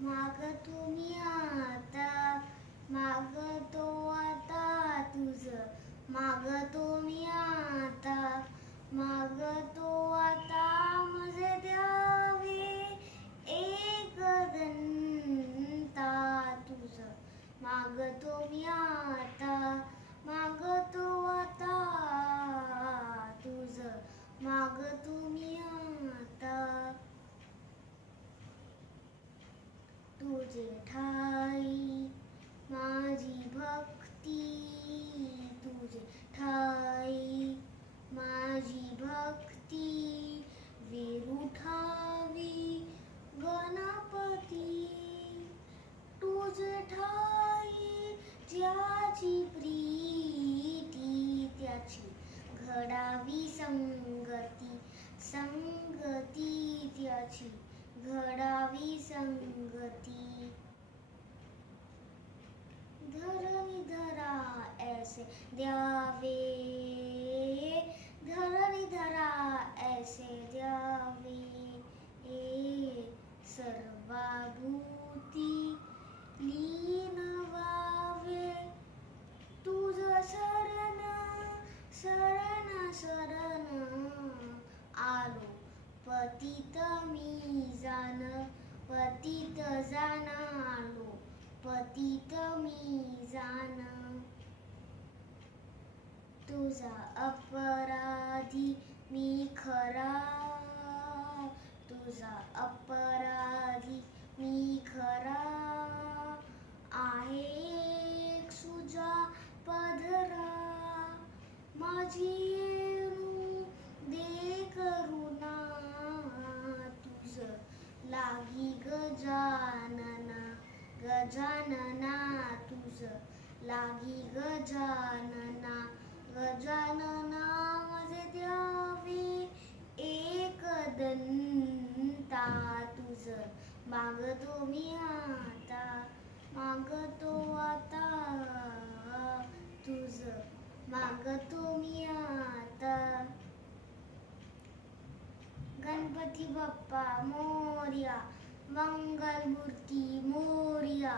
मागतो मी आता, मागतो आता तुझं, मागतो मी आता, मागतो आता माझे द्यावे एक दंता तुझं, मागतो मी आता, मागतो आता तुझं, मागतो मी आता. तुझे ठाई माझी भक्ती, तुझे ठाई माझी भक्ती, विरुठावी गणपती. तुझे ठाई ज्याची प्रीती, त्याची घडावी संगती, संगती त्याची घडावी संगती. धरणीधरा ऐसे द्यावे, धरणीधरा ऐसे द्यावे, सर्वभूती लीन व्हावे. तुझ शरण शरण शरण आलो, पतित मी जाण, पतित जाण आलो, पतित मी जाण. तुझा अपराधी मी खरा, तुझा अपराधी मी खरा, आहे एक सुजा पदरा. माझी येणू दे करुणा, तुझ लागी गजानना, गजानना तुझ लागी गजानना, गजानना माझे द्यावे एक दंता तुझ, मागतो मी आता, मागतो आता तुझ, मागतो मी आता. गणपती बाप्पा मोरया, मंगलमूर्ती मोरया.